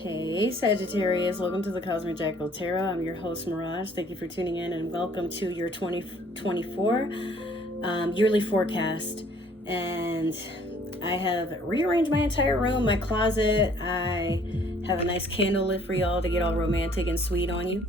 Hey Sagittarius, welcome to the Cosmic Jackal Tarot. I'm your host Mirage. Thank you for tuning in and welcome to your 2024 yearly forecast. And I have rearranged my entire room, my closet. I have a nice candle lit for y'all to get all romantic and sweet on you.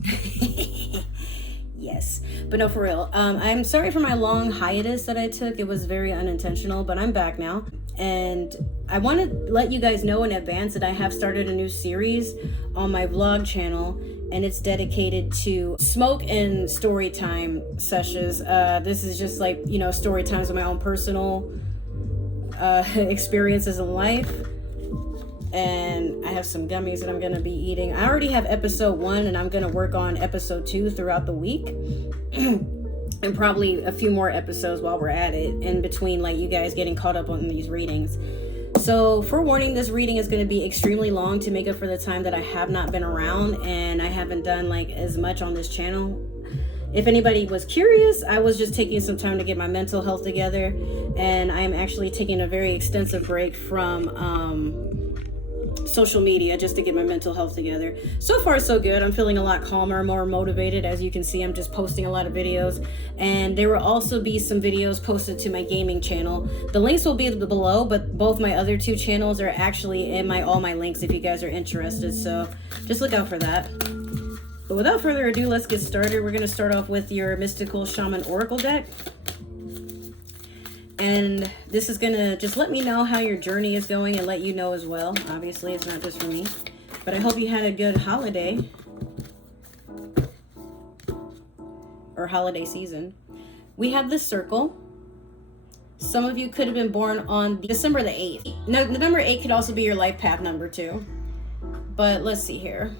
Yes, but no, for real. I'm sorry for my long hiatus that I took. It was very unintentional, but I'm back now. And I want to let you guys know in advance that I have started a new series on my vlog channel, and it's dedicated to smoke and story time sessions. This is just like, story times of my own personal experiences in life. And I have some gummies that I'm going to be eating. I already have episode 1, and I'm going to work on episode 2 throughout the week. And probably a few more episodes while we're at it, in between like you guys getting caught up on these readings. So forewarning, this reading is going to be extremely long to make up for the time that I have not been around and I haven't done like as much on this channel. If anybody was curious, I was just taking some time to get my mental health together, and I am actually taking a very extensive break from social media just to get my mental health together. So far so good. I'm feeling a lot calmer, more motivated. As you can see, I'm just posting a lot of videos, and there will also be some videos posted to my gaming channel. The links will be below, but both my other 2 channels are actually in all my links if you guys are interested, so just look out for that. But without further ado, let's get started. We're going to start off with your Mystical Shaman Oracle deck. And this is going to just let me know how your journey is going and let you know as well. Obviously, it's not just for me. But I hope you had a good holiday. Or holiday season. We have the circle. Some of you could have been born on December the 8th. No, the number 8 could also be your life path number too. But let's see here.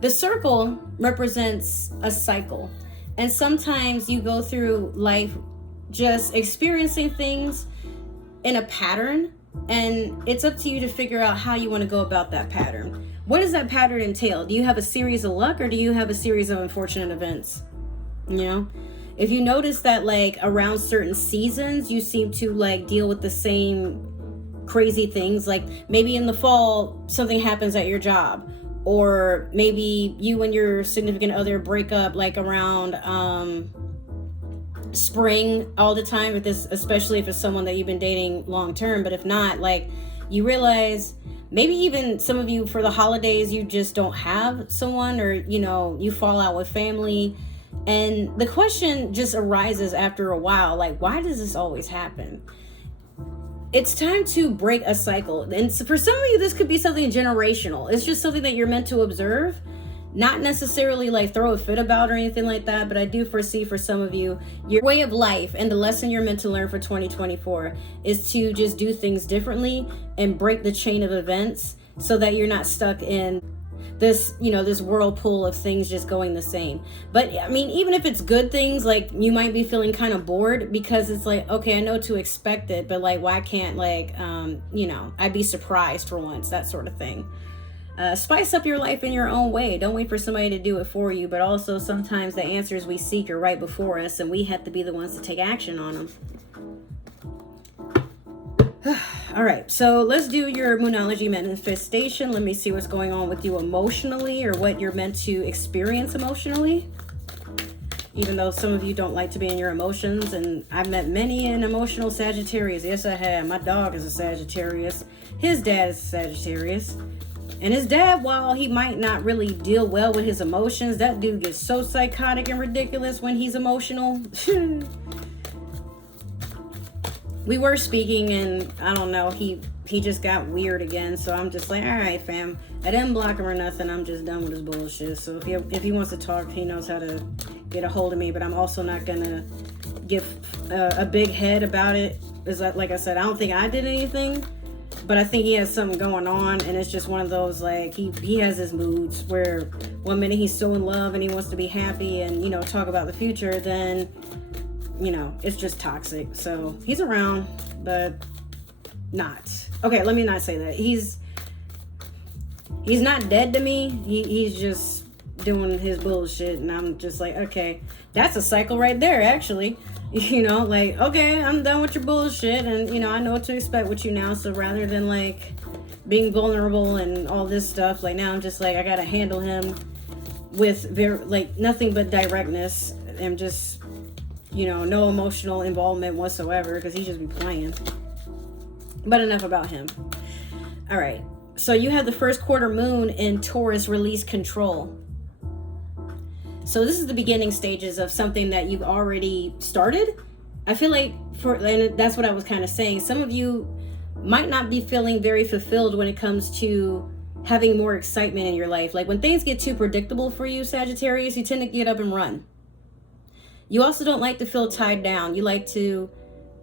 The circle represents a cycle. And sometimes you go through life just experiencing things in a pattern, and it's up to you to figure out how you want to go about that pattern. What does that pattern entail? Do you have a series of luck, or do you have a series of unfortunate events? If you notice that like around certain seasons you seem to like deal with the same crazy things, like maybe in the fall something happens at your job, or maybe you and your significant other break up like around spring all the time, with this, especially if it's someone that you've been dating long term. But if not, like you realize maybe even some of you for the holidays you just don't have someone, or you fall out with family, and the question just arises after a while, like, why does this always happen? It's time to break a cycle. And so for some of you, this could be something generational. It's just something that you're meant to observe, not necessarily like throw a fit about or anything like that. But I do foresee for some of you, your way of life and the lesson you're meant to learn for 2024 is to just do things differently and break the chain of events, so that you're not stuck in this, this whirlpool of things just going the same. But I mean, even if it's good things, like you might be feeling kind of bored because it's like, okay, I know to expect it, but like, why can't like, I'd be surprised for once, that sort of thing. Spice up your life in your own way. Don't wait for somebody to do it for you. But also sometimes the answers we seek are right before us, and we have to be the ones to take action on them. All right, so let's do your Moonology manifestation. Let me see what's going on with you emotionally, or what you're meant to experience emotionally. Even though some of you don't like to be in your emotions, and I've met many an emotional Sagittarius. Yes, I have. My dog is a Sagittarius. His dad is a Sagittarius. And his dad, while he might not really deal well with his emotions, that dude gets so psychotic and ridiculous when he's emotional. We were speaking, and I don't know, he just got weird again. So I'm just like, all right, fam. I didn't block him or nothing. I'm just done with his bullshit. So if he wants to talk, he knows how to get a hold of me. But I'm also not gonna give a big head about it. Is that, like I said, I don't think I did anything, but I think he has something going on, and it's just one of those, like, he has his moods where one minute he's so in love and he wants to be happy and talk about the future, then it's just toxic. So he's around, but not okay. Let me not say that he's not dead to me. He's just doing his bullshit, and I'm just like, okay, that's a cycle right there, actually. Like, okay, I'm done with your bullshit, and I know what to expect with you now. So rather than like being vulnerable and all this stuff. Like now I'm just like, I gotta handle him with nothing but directness and just, no emotional involvement whatsoever, because he just be playing. But enough about him. All right. So you have the first quarter moon in Taurus, release control. So this is the beginning stages of something that you've already started. I feel like and that's what I was kind of saying. Some of you might not be feeling very fulfilled when it comes to having more excitement in your life. Like when things get too predictable for you, Sagittarius, you tend to get up and run. You also don't like to feel tied down. You like to,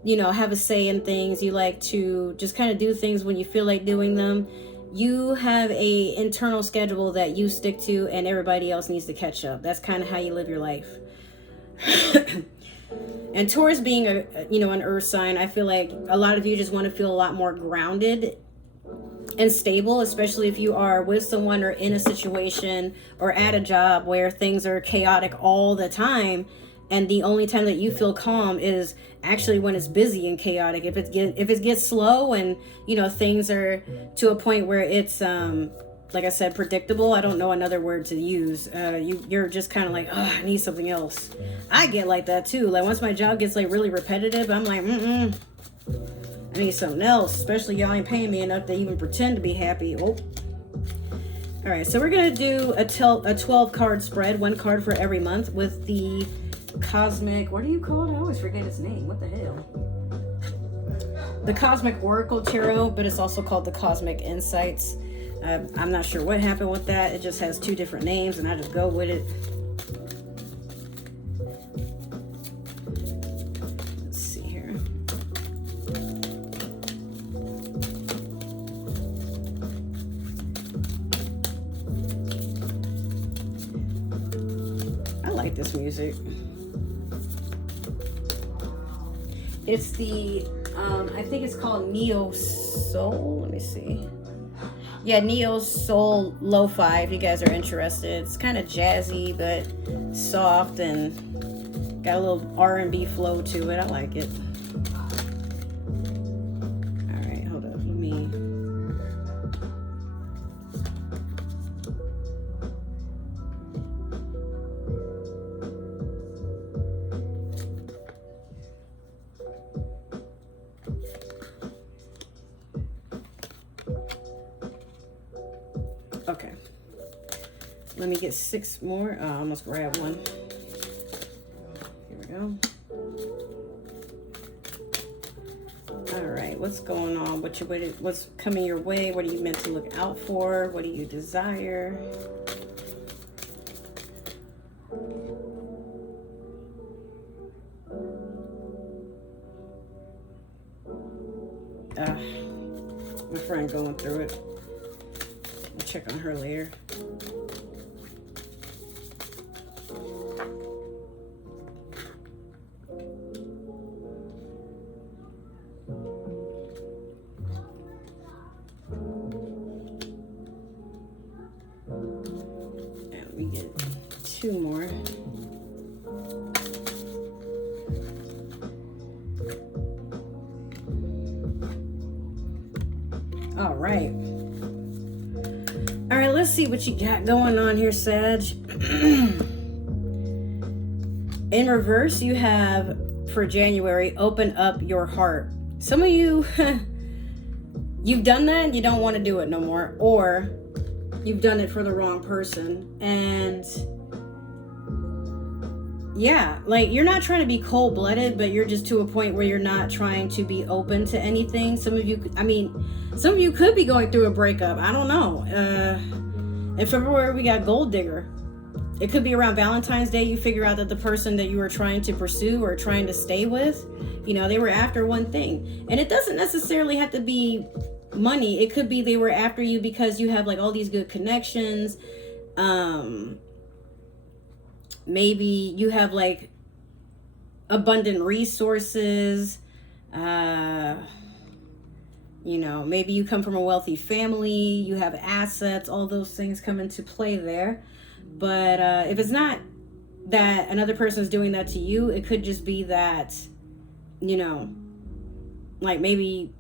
have a say in things. You like to just kind of do things when you feel like doing them. You have a internal schedule that you stick to, and everybody else needs to catch up. That's kind of how you live your life. And Taurus being an earth sign, I feel like a lot of you just want to feel a lot more grounded and stable, especially if you are with someone or in a situation or at a job where things are chaotic all the time. And the only time that you feel calm is actually when it's busy and chaotic. If it gets slow and, things are to a point where it's, like I said, predictable. I don't know another word to use. You're just kind of like, oh, I need something else. I get like that too. Like once my job gets like really repetitive, I'm like, I need something else. Especially y'all ain't paying me enough to even pretend to be happy. Oh. All right, so we're gonna do a 12 card spread, 1 card for every month with the Cosmic, what do you call it? I always forget its name. What the hell? The Cosmic Oracle Tarot, but it's also called the Cosmic Insights. I'm not sure what happened with that. It just has 2 different names, and I just go with it. Let's see here. I like this music. It's the, I think it's called Neo Soul. Let me see. Yeah, Neo Soul Lo-Fi, if you guys are interested. It's kind of jazzy, but soft and got a little R&B flow to it. I like it. All right, hold up. Let me... Okay, let me get 6 more. I almost grabbed one. Here we go. All right, what's going on? What's coming your way? What are you meant to look out for? What do you desire? My friend going through it. Check on her later. And we get 2 more. All right. All right, let's see what you got going on here, Sag. In reverse, you have, for January, open up your heart. Some of you, you've done that and you don't want to do it no more. Or you've done it for the wrong person. And yeah, like you're not trying to be cold-blooded, but you're just to a point where you're not trying to be open to anything. Some of you could be going through a breakup. I don't know. In February, we got Gold Digger. It could be around Valentine's Day. You figure out that the person that you were trying to pursue or trying to stay with, they were after one thing. And it doesn't necessarily have to be money. It could be they were after you because you have like all these good connections. Maybe you have like abundant resources. Maybe you come from a wealthy family, you have assets, all those things come into play there. But if it's not that another person is doing that to you, it could just be that, like maybe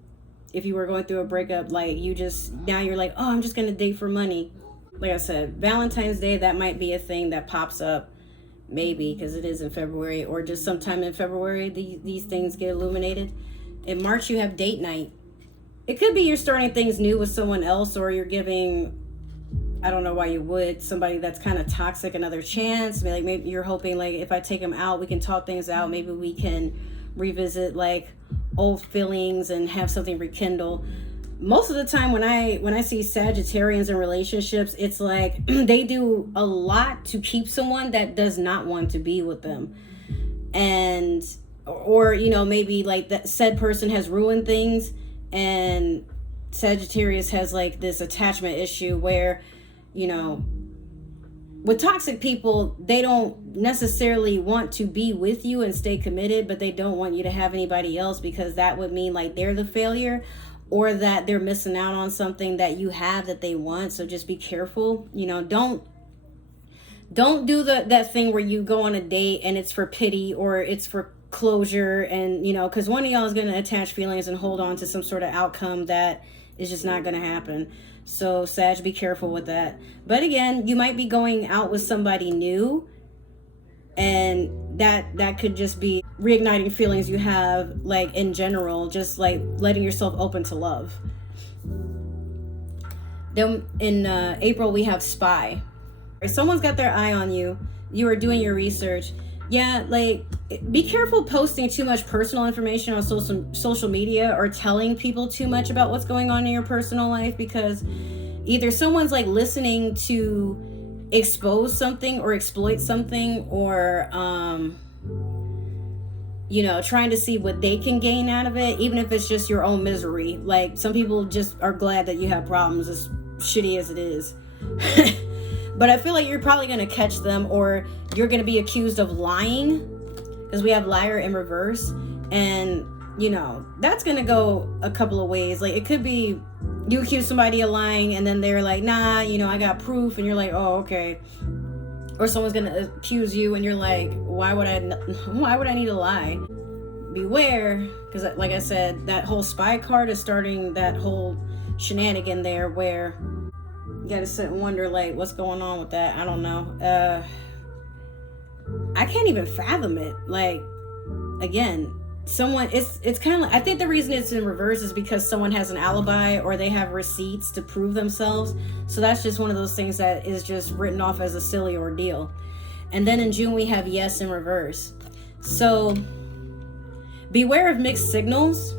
if you were going through a breakup, like now you're like, oh, I'm just gonna date for money. Like I said, Valentine's Day, that might be a thing that pops up, maybe because it is in February, or just sometime in February these things get illuminated. In March, you have date night. It could be you're starting things new with someone else, or you're giving, I don't know why you would, somebody that's kind of toxic another chance. Like maybe you're hoping, like, if I take them out, we can talk things out. Maybe we can revisit like old feelings and have something rekindle. Most of the time when I see Sagittarians in relationships, it's like they do a lot to keep someone that does not want to be with them. And, or, maybe like that said person has ruined things, and Sagittarius has like this attachment issue where, with toxic people, they don't necessarily want to be with you and stay committed, but they don't want you to have anybody else, because that would mean like they're the failure, or that they're missing out on something that you have that they want. So just be careful. Don't do that thing where you go on a date and it's for pity or it's for closure, and because one of y'all is going to attach feelings and hold on to some sort of outcome that is just not going to happen. So Sag, be careful with that. But again, you might be going out with somebody new, and that could just be reigniting feelings you have, like in general, just like letting yourself open to love. Then in April, we have spy. If someone's got their eye on you, you are doing your research. Yeah, like, be careful posting too much personal information on social media, or telling people too much about what's going on in your personal life, because either someone's like listening to expose something or exploit something, or trying to see what they can gain out of it, even if it's just your own misery. Like, some people just are glad that you have problems, as shitty as it is. But I feel like you're probably going to catch them, or you're going to be accused of lying, because we have liar in reverse. And, that's going to go a couple of ways. Like, it could be you accuse somebody of lying, and then they're like, nah, I got proof. And you're like, oh, okay. Or someone's going to accuse you, and you're like, why would I need to lie? Beware, because like I said, that whole spy card is starting that whole shenanigan there, where you gotta sit and wonder, like, what's going on with that? I don't know. I can't even fathom it. Like, again, it's kind of like, I think the reason it's in reverse is because someone has an alibi, or they have receipts to prove themselves. So that's just one of those things that is just written off as a silly ordeal. And then in June, we have yes in reverse. So beware of mixed signals.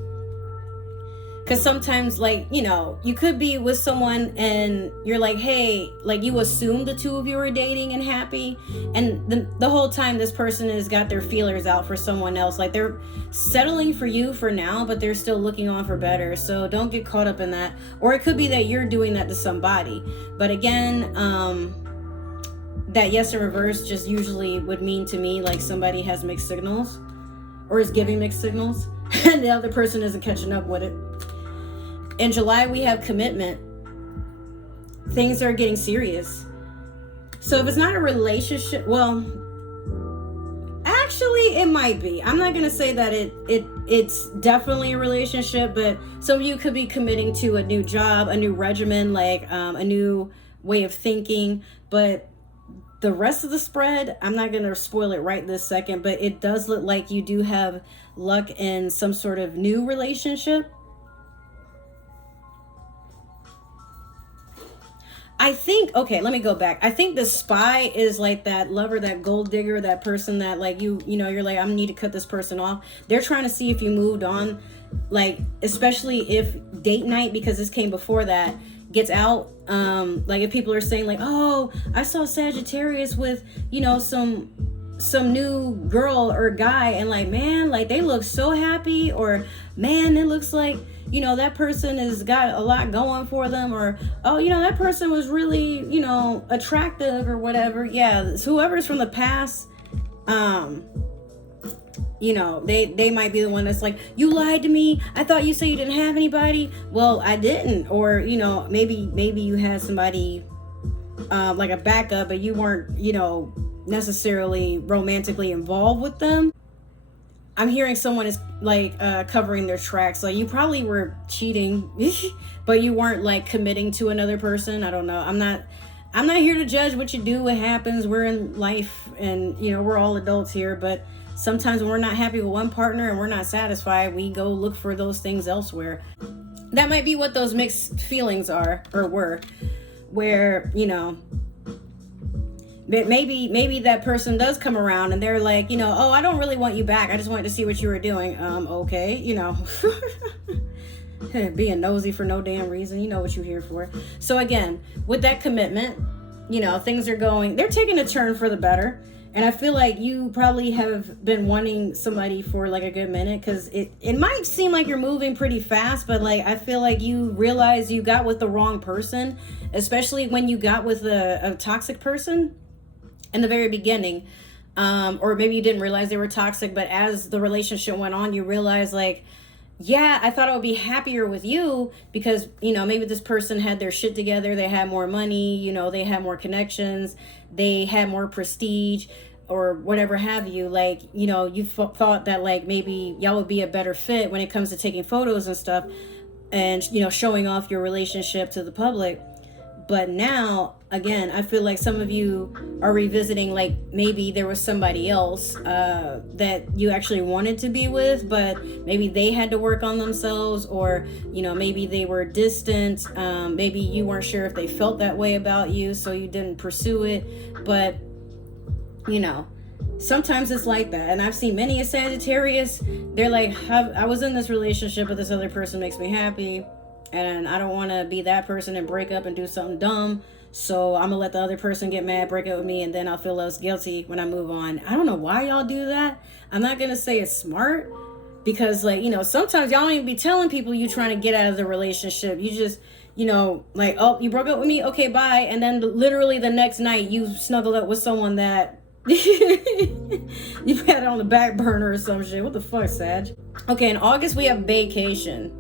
Because sometimes, like, you could be with someone and you're like, hey, like, you assume the two of you are dating and happy. And the whole time this person has got their feelers out for someone else. Like, they're settling for you for now, but they're still looking on for better. So don't get caught up in that. Or it could be that you're doing that to somebody. But again, that yes in reverse just usually would mean to me like somebody has mixed signals, or is giving mixed signals, and the other person isn't catching up with it. In July, we have commitment. Things are getting serious. So if it's not a relationship, well, actually it might be. I'm not going to say that it's definitely a relationship, but some of you could be committing to a new job, a new regimen, like a new way of thinking. But the rest of the spread, I'm not going to spoil it right this second, but it does look like you do have luck in some sort of new relationship. I think, okay, let me go back. I think the spy is like that lover, that gold digger, that person that like you're like, I need to cut this person off. They're trying to see if you moved on, like, especially if date night, because this came before that, gets out. Like if people are saying like, oh, I saw Sagittarius with, some new girl or guy, and like, man, like they look so happy, or man, it looks like, that person has got a lot going for them, or, oh, that person was really, attractive or whatever. Yeah, whoever's from the past, they might be the one that's like, you lied to me. I thought you said you didn't have anybody. Well, I didn't. Or, maybe you had somebody like a backup, but you weren't, necessarily romantically involved with them. I'm hearing someone is like covering their tracks. Like you probably were cheating, but you weren't like committing to another person. I don't know. I'm not here to judge what you do, what happens. We're in life, and you know, we're all adults here, but sometimes when we're not happy with one partner and we're not satisfied, we go look for those things elsewhere. That might be what those mixed feelings are, or were, where, you know, maybe that person does come around and they're like, you know, oh, I don't really want you back. I just wanted to see what you were doing. Okay, you know, being nosy for no damn reason. You know what you're here for. So again, with that commitment, you know, things are they're taking a turn for the better. And I feel like you probably have been wanting somebody for like a good minute, because it might seem like you're moving pretty fast, but like I feel like you realize you got with the wrong person, especially when you got with a toxic person in the very beginning. Or maybe you didn't realize they were toxic, but as the relationship went on, you realize like, yeah, I thought I would be happier with you because, you know, maybe this person had their shit together. They had more money, you know, they had more connections, they had more prestige or whatever have you. Like, you know, you thought that like maybe y'all would be a better fit when it comes to taking photos and stuff and, you know, showing off your relationship to the public. But now, again, I feel like some of you are revisiting, like maybe there was somebody else that you actually wanted to be with, but maybe they had to work on themselves, or, you know, maybe they were distant. Maybe you weren't sure if they felt that way about you, so you didn't pursue it. But, you know, sometimes it's like that. And I've seen many a Sagittarius, they're like, I was in this relationship, but this other person makes me happy. And I don't want to be that person and break up and do something dumb. So I'm going to let the other person get mad, break up with me, and then I'll feel less guilty when I move on. I don't know why y'all do that. I'm not going to say it's smart, because, like, you know, sometimes y'all don't even be telling people you trying to get out of the relationship. You just, you know, like, oh, you broke up with me? Okay, bye. And then literally the next night you snuggled up with someone that you had on the back burner or some shit. What the fuck, Sag? Okay, in August we have vacation.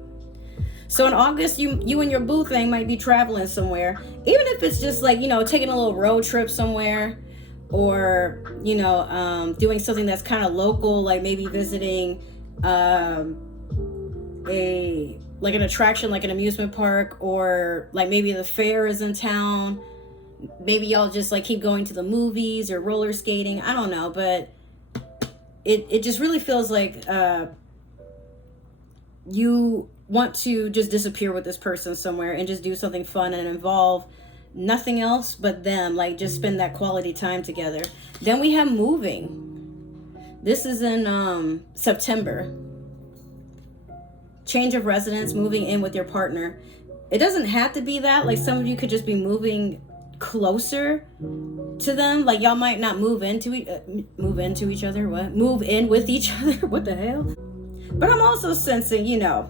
So in August, you and your boo thing might be traveling somewhere, even if it's just like, you know, taking a little road trip somewhere, or, you know, doing something that's kind of local, like maybe visiting an attraction, like an amusement park, or like maybe the fair is in town. Maybe y'all just like keep going to the movies or roller skating. I don't know, but it just really feels like you want to just disappear with this person somewhere and just do something fun and involve nothing else but them, like just spend that quality time together. Then we have moving. This is in September. Change of residence, moving in with your partner. It doesn't have to be that. Like some of you could just be moving closer to them. Like y'all might not move in with each other. What the hell? But I'm also sensing, you know,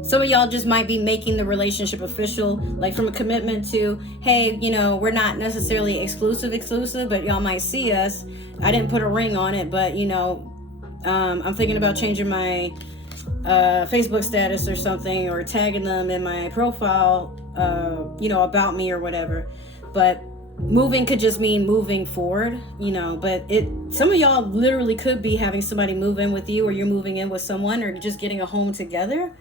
some of y'all just might be making the relationship official, like from a commitment to, hey, you know, we're not necessarily exclusive, but y'all might see us. I didn't put a ring on it, but, you know, I'm thinking about changing my Facebook status or something, or tagging them in my profile, you know, about me or whatever. But moving could just mean moving forward, you know, but some of y'all literally could be having somebody move in with you, or you're moving in with someone, or just getting a home together,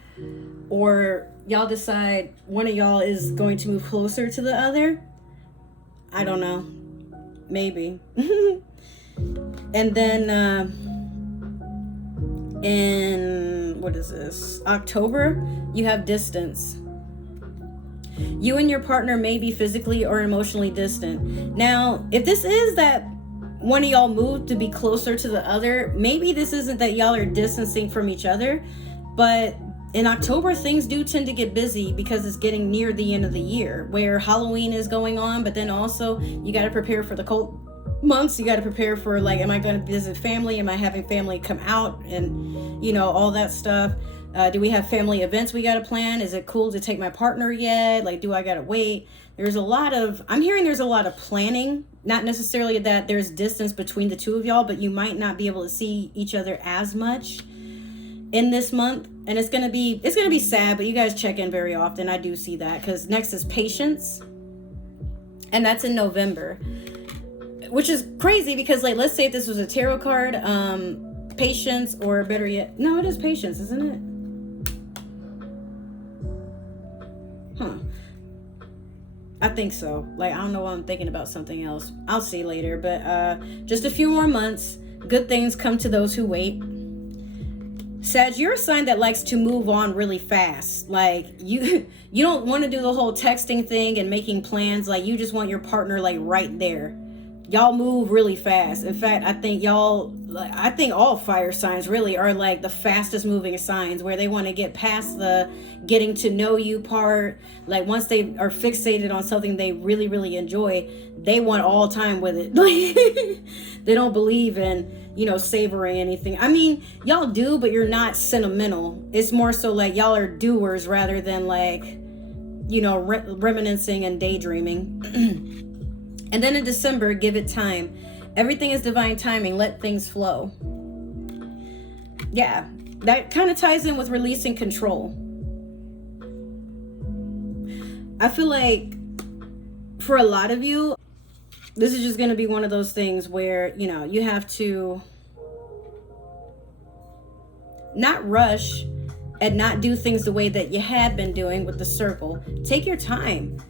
or y'all decide one of y'all is going to move closer to the other. I don't know, maybe. And then in October, you have distance. You and your partner may be physically or emotionally distant. Now, if this is that one of y'all moved to be closer to the other, maybe this isn't that y'all are distancing from each other, but in October, things do tend to get busy because it's getting near the end of the year, where Halloween is going on, but then also you got to prepare for the cold months. You got to prepare for, like, am I going to visit family? Am I having family come out? And, you know, all that stuff. Do we have family events we got to plan? Is it cool to take my partner yet? Like, do I got to wait? I'm hearing there's a lot of planning. Not necessarily that there's distance between the two of y'all, but you might not be able to see each other as much in this month. And it's gonna be sad, but you guys check in very often. I do see that, because next is patience, and that's in November, which is crazy because, like, let's say if this was a tarot card, patience, or better yet, no, it is patience, isn't it? Huh. I think so. Like, I don't know why I'm thinking about something else. I'll see later. But just a few more months. Good things come to those who wait. Sag, you're a sign that likes to move on really fast. Like, you don't want to do the whole texting thing and making plans. Like, you just want your partner, like, right there. Y'all move really fast. In fact, I think all fire signs really are like the fastest moving signs, where they want to get past the getting to know you part. Like, once they are fixated on something they really, really enjoy, they want all time with it. They don't believe in, savoring anything. I mean, y'all do, but you're not sentimental. It's more so like y'all are doers rather than like, reminiscing and daydreaming. And then in December, give it time. Everything is divine timing. Let things flow. Yeah, that kind of ties in with releasing control. I feel like for a lot of you, this is just going to be one of those things where, you have to not rush and not do things the way that you had been doing with the circle. Take your time.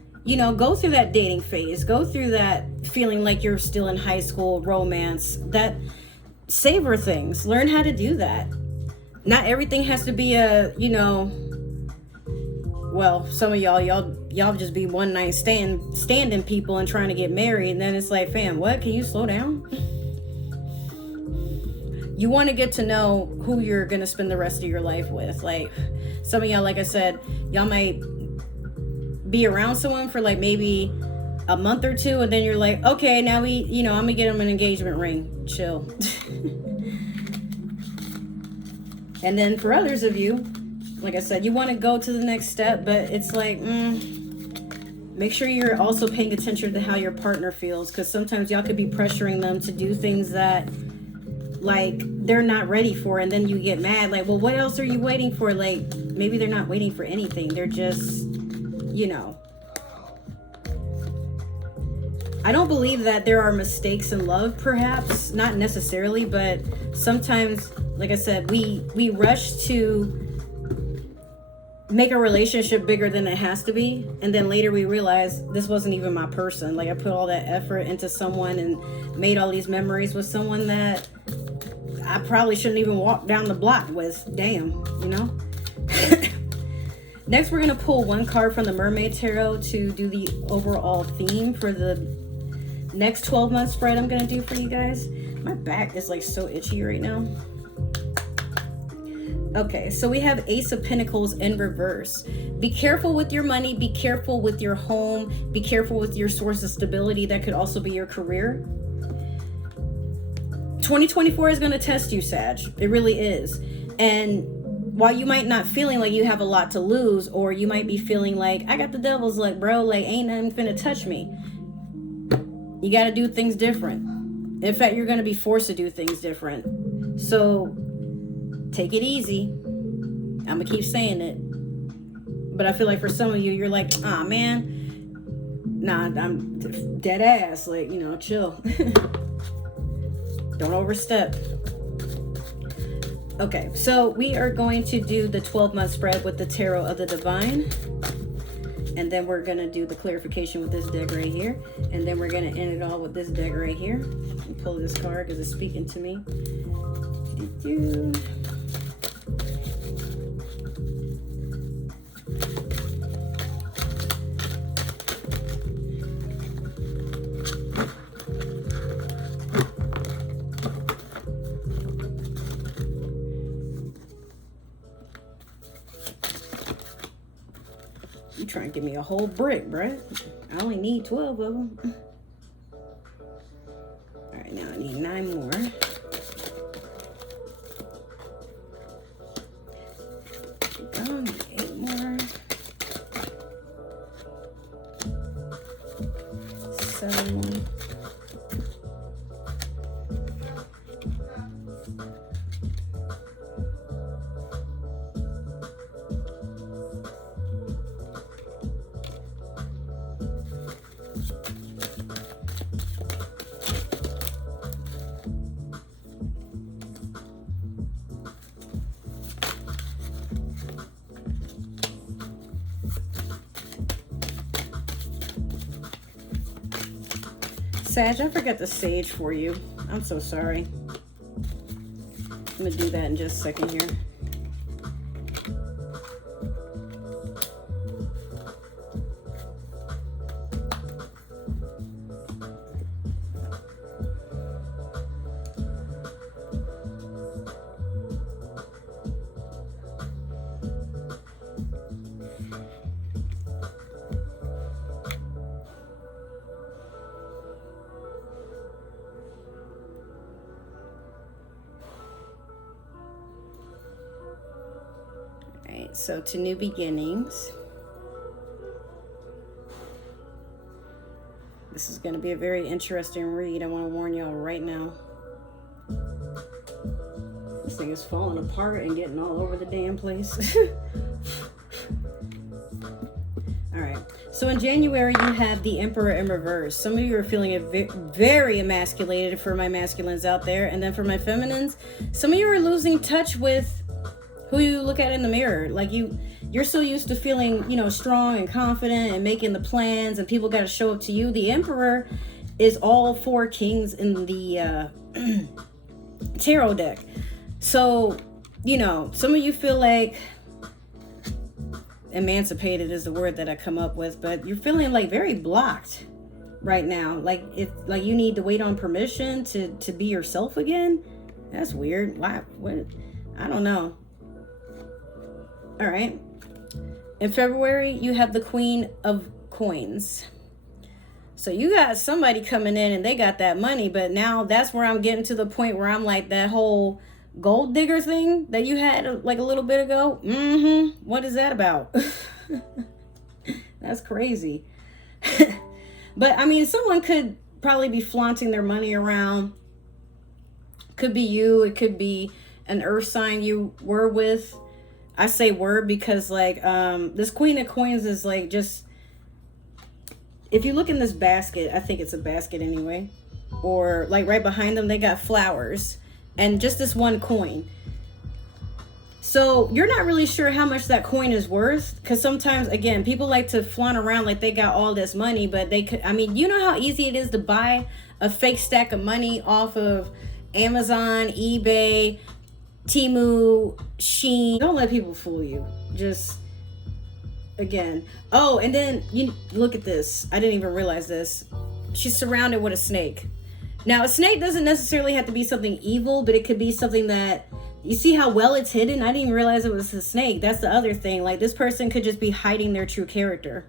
Go through that dating phase, go through that feeling like you're still in high school, romance, that savor things, learn how to do that. Not everything has to be well, some of y'all just be one night standing people and trying to get married. And then it's like, fam, what? Can you slow down? You want to get to know who you're going to spend the rest of your life with. Like, some of y'all, like I said, y'all might be around someone for like maybe a month or two, and then you're like, okay, now I'm gonna get him an engagement ring. Chill. And then for others of you, like I said, you want to go to the next step, but it's like, make sure you're also paying attention to how your partner feels, because sometimes y'all could be pressuring them to do things that like they're not ready for, and then you get mad like, well, what else are you waiting for? Like, maybe they're not waiting for anything, they're just I don't believe that there are mistakes in love, perhaps not necessarily, but sometimes, like I said, we rush to make a relationship bigger than it has to be, and then later we realize this wasn't even my person. Like, I put all that effort into someone and made all these memories with someone that I probably shouldn't even walk down the block with. Damn, Next, we're going to pull one card from the Mermaid Tarot to do the overall theme for the next 12-month spread I'm going to do for you guys. My back is like so itchy right now. Okay, so we have Ace of Pentacles in reverse. Be careful with your money. Be careful with your home. Be careful with your source of stability. That could also be your career. 2024 is going to test you, Sag. It really is. And while you might not feeling like you have a lot to lose, or you might be feeling like, I got the devil's luck, bro, like ain't nothing finna touch me. You got to do things different. In fact, you're going to be forced to do things different. So take it easy. I'm going to keep saying it. But I feel like for some of you, you're like, ah, man, nah, I'm dead ass. Like, chill. Don't overstep. Okay, so we are going to do the 12-month spread with the Tarot of the Divine. And then we're going to do the clarification with this deck right here. And then we're going to end it all with this deck right here. Let me pull this card because it's speaking to me. You trying to give me a whole brick, bruh. I only need 12 of them. All right, now I need 9 more. Keep going, 8 more. 7 more. Sag, I forgot the sage for you. I'm so sorry. I'm going to do that in just a second here. So to new beginnings. This is going to be a very interesting read. I want to warn y'all right now. This thing is falling apart and getting all over the damn place. All right. So in January, you have the Emperor in reverse. Some of you are feeling very emasculated for my masculines out there. And then for my feminines, some of you are losing touch with who you look at in the mirror. Like you're so used to feeling, strong and confident and making the plans, and people got to show up to you. The Emperor is all 4 kings in the tarot deck. So, some of you feel like emancipated is the word that I come up with, but you're feeling like very blocked right now. Like you need to wait on permission to be yourself again. That's weird. Why? What? I don't know. All right. In February, you have the Queen of Coins. So you got somebody coming in and they got that money, but now that's where I'm getting to the point where I'm like, that whole gold digger thing that you had like a little bit ago. What is that about? That's crazy. But I mean, someone could probably be flaunting their money around. Could be you. It could be an earth sign you were with. I say word because this Queen of Coins is like, just, if you look in this basket, I think it's a basket anyway, or like right behind them, they got flowers and just this one coin. So you're not really sure how much that coin is worth, because sometimes, again, people like to flaunt around like they got all this money, but they could, you know how easy it is to buy a fake stack of money off of Amazon, eBay, Temu, Shein. Don't let people fool you. Just, again. Oh, and then you look at this. I didn't even realize this. She's surrounded with a snake. Now, a snake doesn't necessarily have to be something evil, but it could be something that, you see how well it's hidden? I didn't even realize it was a snake. That's the other thing. Like, this person could just be hiding their true character.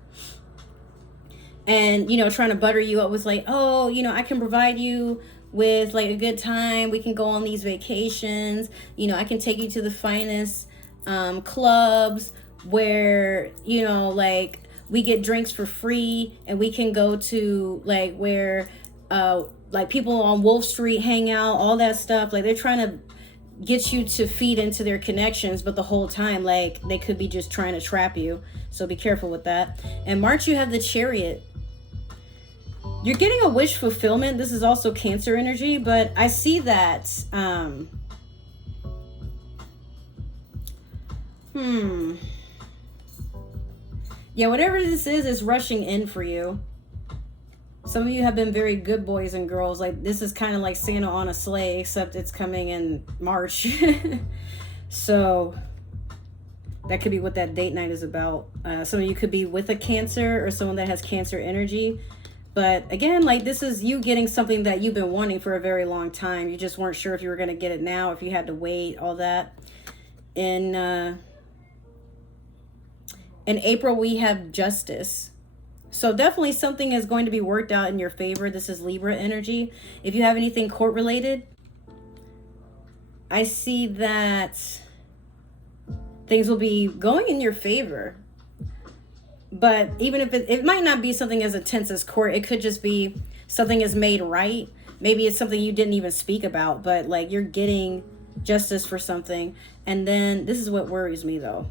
And, trying to butter you up with like, oh, I can provide you with like a good time. We can go on these vacations. I can take you to the finest clubs where, like we get drinks for free, and we can go to like where like people on Wolf Street hang out, all that stuff. Like, they're trying to get you to feed into their connections, but the whole time, like, they could be just trying to trap you. So be careful with that. In March, you have the Chariot. You're getting a wish fulfillment. This is also Cancer energy, but I see that. Yeah, whatever this is rushing in for you. Some of you have been very good boys and girls. Like, this is kind of like Santa on a sleigh, except it's coming in March. So that could be what that date night is about. Some of you could be with a Cancer or someone that has Cancer energy. But again, like, this is you getting something that you've been wanting for a very long time. You just weren't sure if you were going to get it now, if you had to wait, all that. In April, we have Justice. So definitely something is going to be worked out in your favor. This is Libra energy. If you have anything court related, I see that things will be going in your favor. But even if it might not be something as intense as court, it could just be something is made right. Maybe it's something you didn't even speak about, but like, you're getting justice for something. And then this is what worries me though.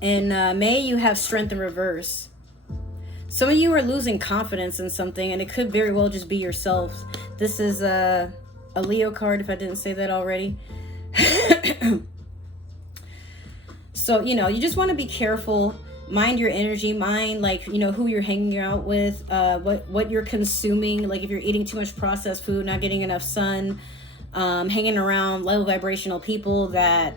In May, you have Strength in reverse. Some of you are losing confidence in something, and it could very well just be yourselves. This is a Leo card, if I didn't say that already. So, you just want to be careful mind your energy, mind like, you know, who you're hanging out with, what you're consuming. Like if you're eating too much processed food, not getting enough sun, hanging around low vibrational people that,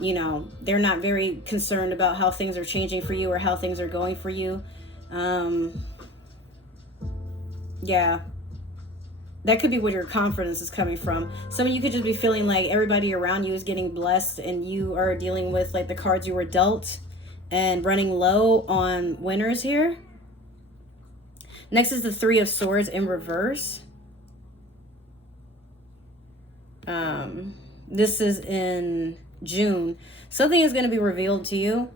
you know, they're not very concerned about how things are changing for you or how things are going for you. Yeah, that could be where your confidence is coming from. Some of you could just be feeling like everybody around you is getting blessed and you are dealing with like the cards you were dealt and running low on winners here. Next is the Three of Swords in reverse. This is in June. Something is going to be revealed to you.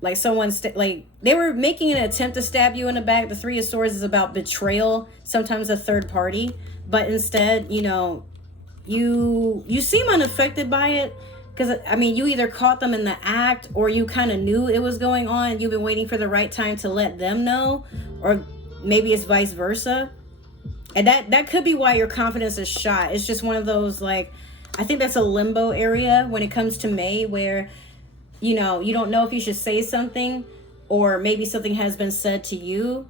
Like someone's like they were making an attempt to stab you in the back. The Three of Swords is about betrayal, sometimes a third party, but instead, you know, you seem unaffected by it because I mean, you either caught them in the act or you kind of knew it was going on. You've been waiting for the right time to let them know, or maybe it's vice versa. And that could be why your confidence is shot. It's just one of those, like, I think that's a limbo area when it comes to May where, you know, you don't know if you should say something or maybe something has been said to you.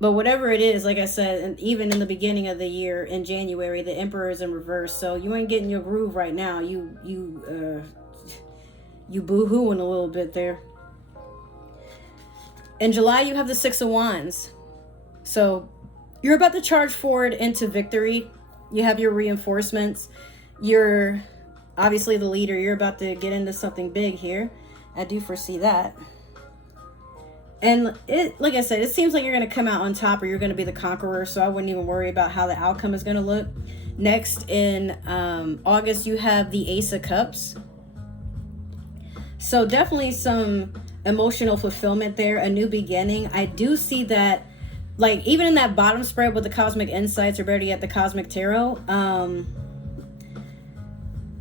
But whatever it is, like I said, and even in the beginning of the year in January, the Emperor is in reverse. So you ain't getting your groove right now. You boo-hooing a little bit there. In July, you have the Six of Wands. So you're about to charge forward into victory. You have your reinforcements. You're obviously the leader. You're about to get into something big here. I do foresee that. And it, like I said, it seems like you're going to come out on top or you're going to be the conqueror. So I wouldn't even worry about how the outcome is going to look. Next in August, you have the Ace of Cups. So definitely some emotional fulfillment there, a new beginning. I do see that, like, even in that bottom spread with the Cosmic Insights, or better yet, the Cosmic Tarot,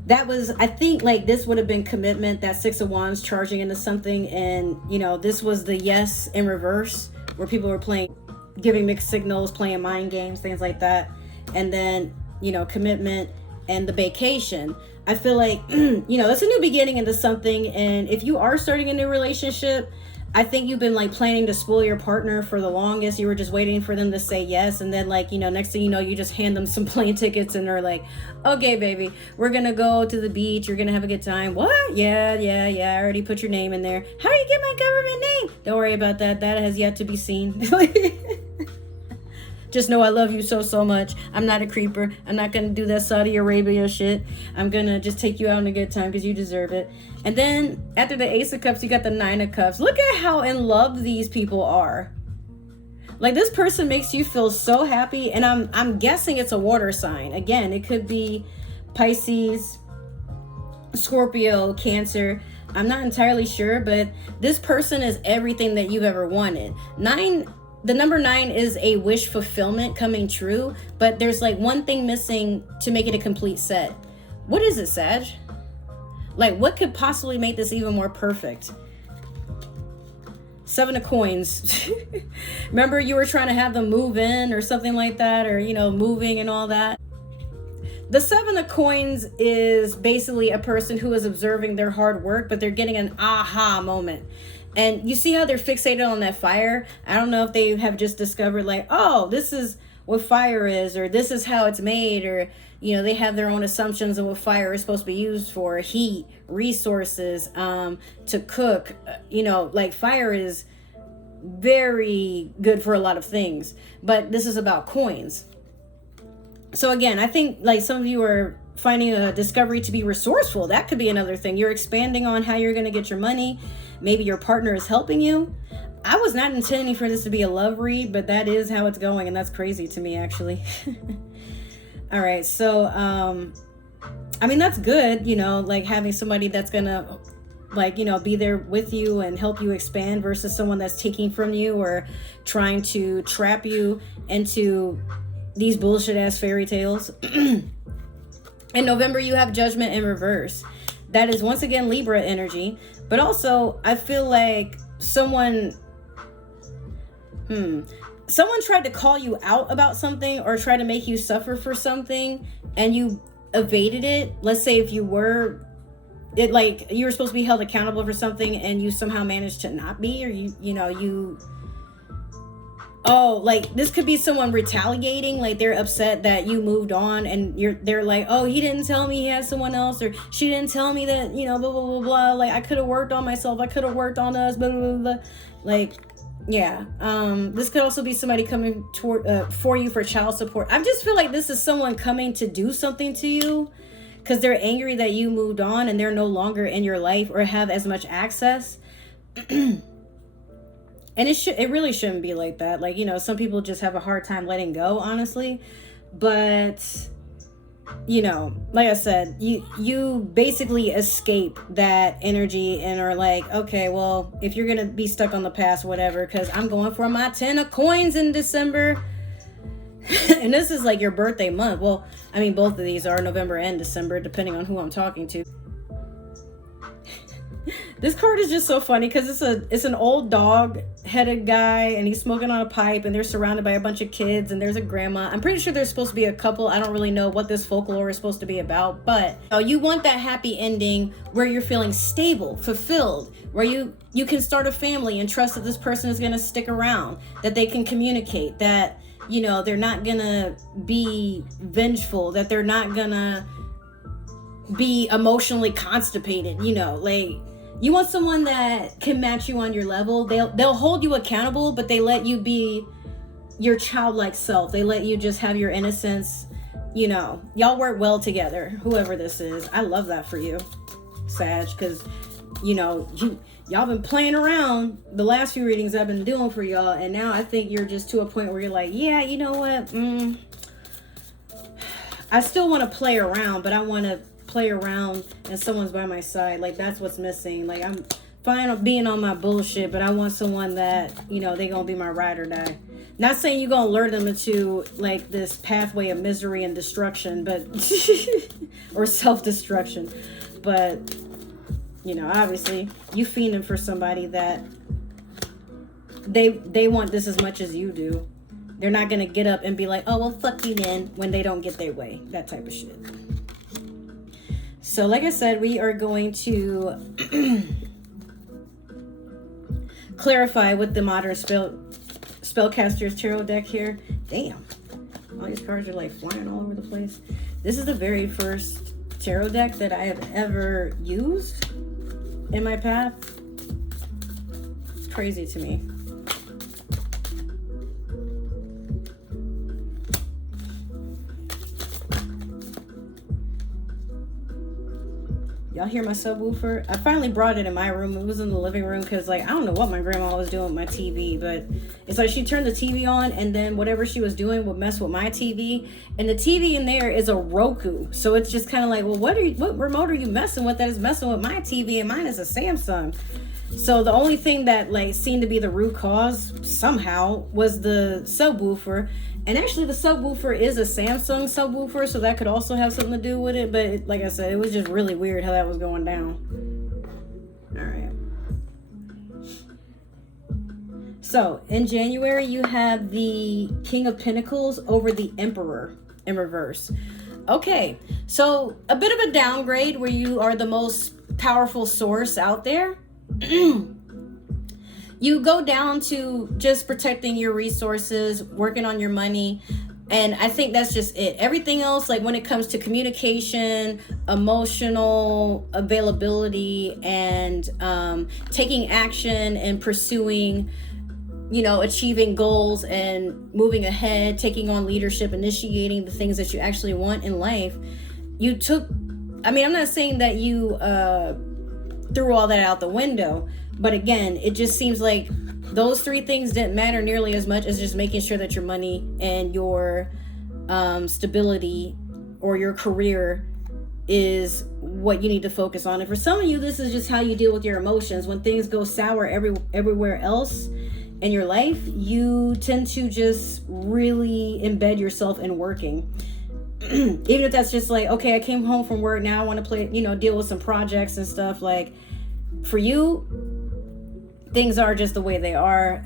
that was, I think, like, this would have been commitment, that Six of Wands charging into something. And, you know, this was the yes in reverse, where people were playing, giving mixed signals, playing mind games, things like that. And then, you know, commitment and the vacation. I feel like, you know, it's a new beginning into something. And if you are starting a new relationship, I think you've been like planning to spoil your partner for the longest. You were just waiting for them to say yes. And then, like, you know, next thing you know, you just hand them some plane tickets and they're like, okay, baby, we're going to go to the beach. You're going to have a good time. What? Yeah. I already put your name in there. How do you get my government name? Don't worry about that. That has yet to be seen. Just know I love you so much. I'm not a creeper. I'm not going to do that Saudi Arabia shit. I'm going to just take you out on a good time because you deserve it. And then after the Ace of Cups, you got the Nine of Cups. Look at how in love these people are. Like, this person makes you feel so happy. And I'm guessing it's a water sign. Again, it could be Pisces, Scorpio, Cancer. I'm not entirely sure, but this person is everything that you've ever wanted. The number 9 is a wish fulfillment coming true, but there's like one thing missing to make it a complete set. What is it, Sag? Like, what could possibly make this even more perfect? 7 of Coins. Remember, you were trying to have them move in or something like that, or, you know, moving and all that. The 7 of Coins is basically a person who is observing their hard work, but they're getting an aha moment. And you see how they're fixated on that fire? I don't know if they have just discovered, like, oh, this is what fire is, or this is how it's made, or, you know, they have their own assumptions of what fire is supposed to be used for, heat, resources, to cook. You know, like, fire is very good for a lot of things, but this is about coins. So again, I think, like, some of you are finding a discovery to be resourceful. That could be another thing. You're expanding on how you're going to get your money. Maybe your partner is helping you. I was not intending for this to be a love read, but that is how it's going, and that's crazy to me, actually. All right, so I mean, that's good, you know, like having somebody that's gonna, like, you know, be there with you and help you expand versus someone that's taking from you or trying to trap you into these bullshit ass fairy tales. In November, you have Judgment in reverse. That is once again Libra energy. But also, I feel like someone tried to call you out about something or try to make you suffer for something and you evaded it. Let's say if you were it like you were supposed to be held accountable for something and you somehow managed to not be, or like this could be someone retaliating, like they're upset that you moved on and they're like, oh, he didn't tell me he had someone else, or she didn't tell me that, blah blah blah blah, like I could have worked on myself, I could have worked on us, blah blah blah, like, yeah. This could also be somebody coming toward for you for child support. I just feel like this is someone coming to do something to you because they're angry that you moved on and they're no longer in your life or have as much access. And it really shouldn't be like that. Like, some people just have a hard time letting go, honestly. But, like I said, you basically escape that energy and are like, okay, well, if you're going to be stuck on the past, whatever, because I'm going for my 10 of coins in December. And this is like your birthday month. Well, I mean, both of these are November and December, depending on who I'm talking to. This card is just so funny because it's an old dog-headed guy and he's smoking on a pipe and they're surrounded by a bunch of kids and there's a grandma. I'm pretty sure there's supposed to be a couple. I don't really know what this folklore is supposed to be about, but you want that happy ending where you're feeling stable, fulfilled, where you can start a family and trust that this person is going to stick around, that they can communicate, that, they're not going to be vengeful, that they're not going to be emotionally constipated, like... You want someone that can match you on your level. They'll hold you accountable, but they let you be your childlike self. They let you just have your innocence. Y'all work well together, whoever this is. I love that for you, Sag, because, y'all been playing around the last few readings I've been doing for y'all, and now I think you're just to a point where you're like, yeah, you know what? I still want to play around, but I want to play around and someone's by my side. Like, that's what's missing. Like, I'm fine being on my bullshit, but I want someone that, they gonna be my ride or die. Not saying you're gonna lure them into like this pathway of misery and destruction, but or self-destruction, but obviously you fiending for somebody that they want this as much as you do. They're not gonna get up and be like, oh well, fuck you then, when they don't get their way. That type of shit. So like I said, we are going to clarify with the modern spellcasters tarot deck here. Damn, all these cards are like flying all over the place. This is the very first tarot deck that I have ever used in my path. It's crazy to me. Y'all hear my subwoofer? I finally brought it in my room. It was in the living room because, like, I don't know what my grandma was doing with my TV, but it's like she turned the TV on and then whatever she was doing would mess with my TV. And the TV in there is a Roku. So it's just kind of like, well, what remote are you messing with that is messing with my TV? And mine is a Samsung. So the only thing that, like, seemed to be the root cause somehow was the subwoofer. And actually, the subwoofer is a Samsung subwoofer, so that could also have something to do with it. But like I said, it was just really weird how that was going down. All right. So, in January, you have the King of Pentacles over the Emperor in reverse. Okay, so a bit of a downgrade where you are the most powerful source out there. You go down to just protecting your resources, working on your money, and I think that's just it. Everything else, like when it comes to communication, emotional availability, and taking action and pursuing, achieving goals and moving ahead, taking on leadership, initiating the things that you actually want in life, I'm not saying that you threw all that out the window. But again, it just seems like those three things didn't matter nearly as much as just making sure that your money and your stability or your career is what you need to focus on. And for some of you, this is just how you deal with your emotions. When things go sour everywhere else in your life, you tend to just really embed yourself in working. Even if that's just like, okay, I came home from work, now I want to deal with some projects and stuff. Like, for you, things are just the way they are.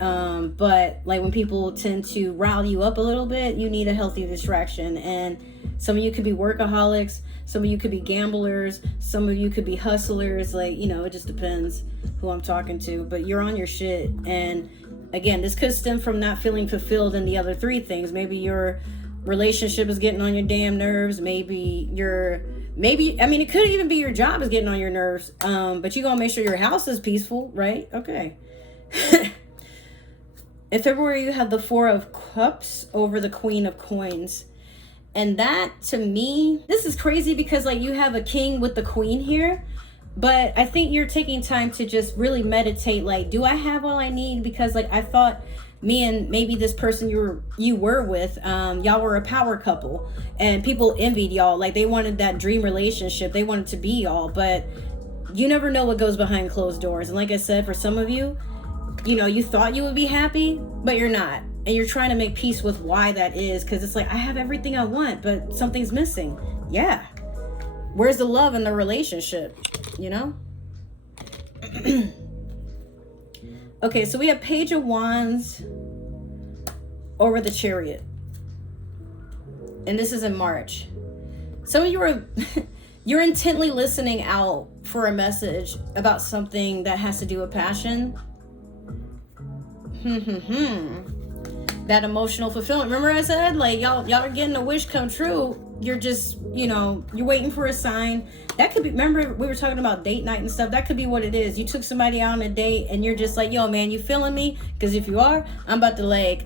But like when people tend to rile you up a little bit, you need a healthy distraction. And some of you could be workaholics, some of you could be gamblers, some of you could be hustlers. Like, you know, it just depends who I'm talking to, but you're on your shit. And again, this could stem from not feeling fulfilled in the other three things. Maybe your relationship is getting on your damn nerves. Maybe I mean, it could even be your job is getting on your nerves. But you gonna make sure your house is peaceful, right? Okay. In February, you have the Four of Cups over the Queen of Coins. And that, to me, this is crazy because, like, you have a king with the queen here. But I think you're taking time to just really meditate. Like, do I have all I need? Because, like, I thought me and maybe this person you were with, y'all were a power couple. And people envied y'all. Like, they wanted that dream relationship. They wanted to be y'all. But you never know what goes behind closed doors. And like I said, for some of you, you know, you thought you would be happy, but you're not. And you're trying to make peace with why that is. Because it's like, I have everything I want, but something's missing. Yeah. Where's the love in the relationship? You know? Okay, so we have Page of Wands over the Chariot. And this is in March. Some of you are... You're intently listening out for a message about something that has to do with passion. That emotional fulfillment. Remember I said, like, y'all are getting a wish come true. You're just, you know, you're waiting for a sign. That could be, remember we were talking about date night and stuff. That could be what it is. You took somebody out on a date and you're just like, yo, man, you feeling me? Because if you are, I'm about to, like,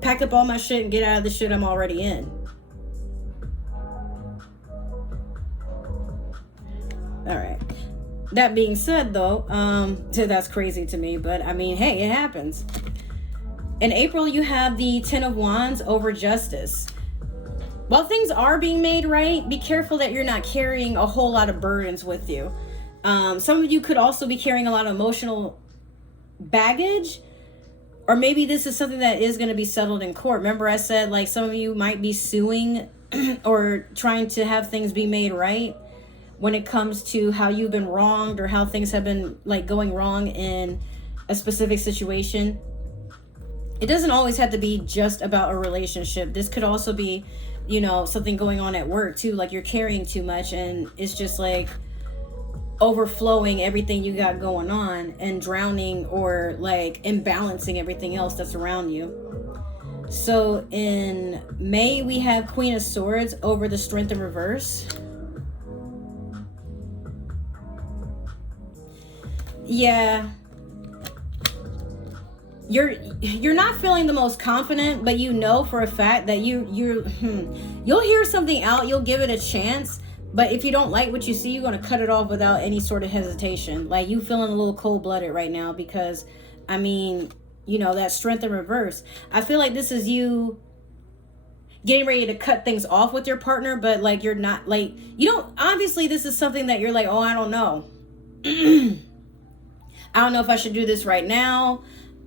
pack up all my shit and get out of the shit I'm already in. All right. That being said, though, so that's crazy to me, but I mean, hey, it happens. In April, you have the Ten of Wands over Justice. While things are being made right, be careful that you're not carrying a whole lot of burdens with you. Some of you could also be carrying a lot of emotional baggage, or maybe this is something that is going to be settled in court. Remember I said, like, some of you might be suing or trying to have things be made right when it comes to how you've been wronged or how things have been, like, going wrong in a specific situation. It doesn't always have to be just about a relationship. This could also be, you know, something going on at work too. Like, you're carrying too much and it's just like overflowing everything you got going on and drowning or like imbalancing everything else that's around you. So in May, we have Queen of Swords over the Strength in reverse. Yeah. You're not feeling the most confident, but you know for a fact that you'll hear something out, you'll give it a chance, but if you don't like what you see, you're going to cut it off without any sort of hesitation. Like, you feeling a little cold-blooded right now because, I mean, you know, that Strength in reverse. I feel like this is you getting ready to cut things off with your partner, but like, you're not, like, you don't, obviously this is something that you're like, oh, I don't know. I don't know if I should do this right now.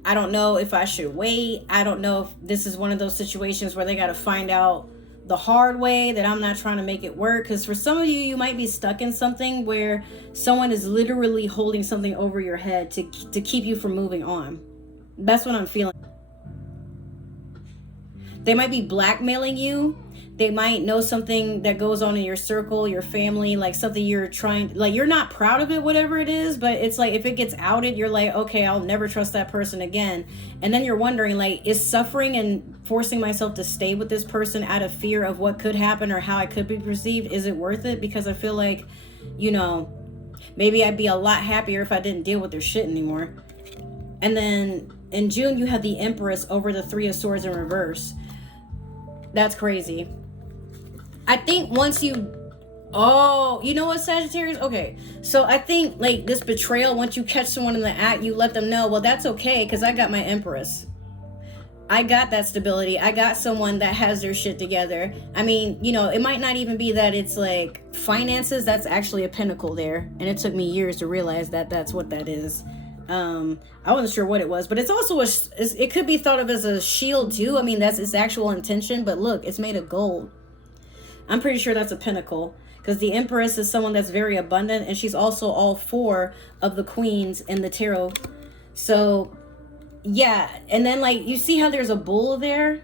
I don't know if I should wait. I don't know if this is one of those situations where they got to find out the hard way that I'm not trying to make it work. Because for some of you, you might be stuck in something where someone is literally holding something over your head to keep you from moving on. That's what I'm feeling. They might be blackmailing you. They might know something that goes on in your circle, your family, like something you're trying, like, you're not proud of it, whatever it is, but it's like, if it gets outed, you're like, okay, I'll never trust that person again. And then you're wondering, like, is suffering and forcing myself to stay with this person out of fear of what could happen or how I could be perceived, is it worth it? Because I feel like, you know, maybe I'd be a lot happier if I didn't deal with their shit anymore. And then in June, you have the Empress over the Three of Swords in reverse. That's crazy. I think once you, oh, you know what, Sagittarius? Okay, so I think, like, this betrayal, once you catch someone in the act, you let them know, well, that's okay, because I got my Empress. I got that stability. I got someone that has their shit together. I mean, you know, it might not even be that it's, like, finances. That's actually a pinnacle there, and it took me years to realize that that's what that is. I wasn't sure what it was, but it's also it could be thought of as a shield, too. I mean, that's its actual intention, but look, it's made of gold. I'm pretty sure that's a pinnacle, because the Empress is someone that's very abundant, and she's also all four of the queens in the tarot. So yeah, and then like you see how there's a bull there,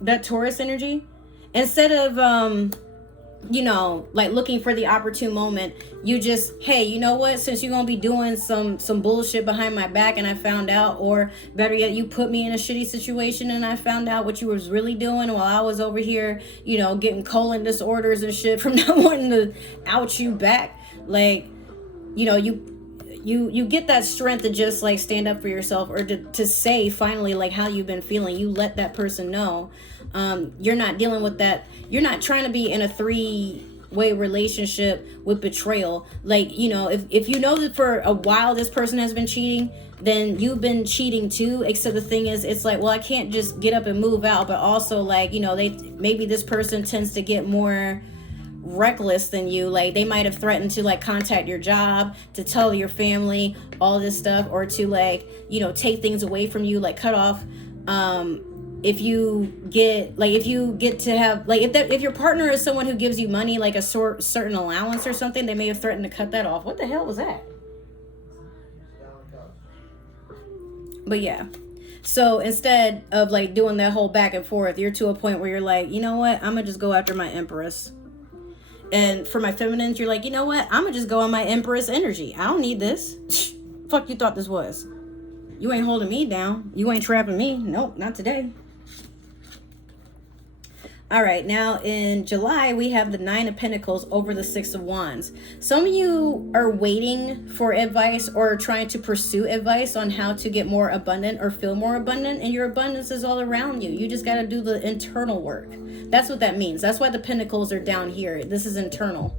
that Taurus energy. Instead of like looking for the opportune moment, you just, hey, you know what, since you're gonna be doing some bullshit behind my back and I found out, or better yet, you put me in a shitty situation and I found out what you was really doing while I was over here, getting colon disorders and shit from not wanting to out you back. Like, you get that strength to just like stand up for yourself, or to say finally like how you've been feeling. You let that person know. You're not dealing with that. You're not trying to be in a 3-way relationship with betrayal. Like, if you know that for a while this person has been cheating, then you've been cheating too. Except the thing is, it's like, well, I can't just get up and move out. But also like, maybe this person tends to get more reckless than you. Like, they might have threatened to like contact your job, to tell your family all this stuff, or to like, take things away from you, like cut off. If you get to have like, if your partner is someone who gives you money, like a certain allowance or something, they may have threatened to cut that off. What the hell was that? But yeah, so instead of like doing that whole back and forth, you're to a point where you're like, you know what, I'm gonna just go after my Empress. And for my feminines, you're like, you know what, I'm gonna just go on my Empress energy. I don't need this. Fuck you thought this was. You ain't holding me down. You ain't trapping me. Nope, not today. All right, now in July, we have the 9 of Pentacles over the 6 of Wands. Some of you are waiting for advice or trying to pursue advice on how to get more abundant or feel more abundant, and your abundance is all around you. You just got to do the internal work. That's what that means. That's why the Pentacles are down here. This is internal.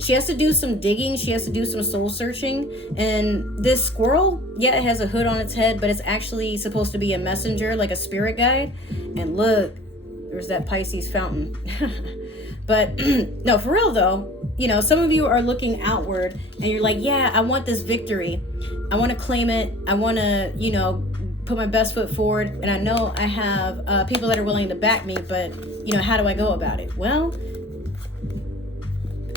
She has to do some digging. She has to do some soul searching. And this squirrel, yeah, it has a hood on its head, but it's actually supposed to be a messenger, like a spirit guide. And look, there's that Pisces fountain. But no, for real though, some of you are looking outward and you're like, yeah, I want this victory. I want to claim it. I want to, put my best foot forward. And I know I have people that are willing to back me, but how do I go about it? Well,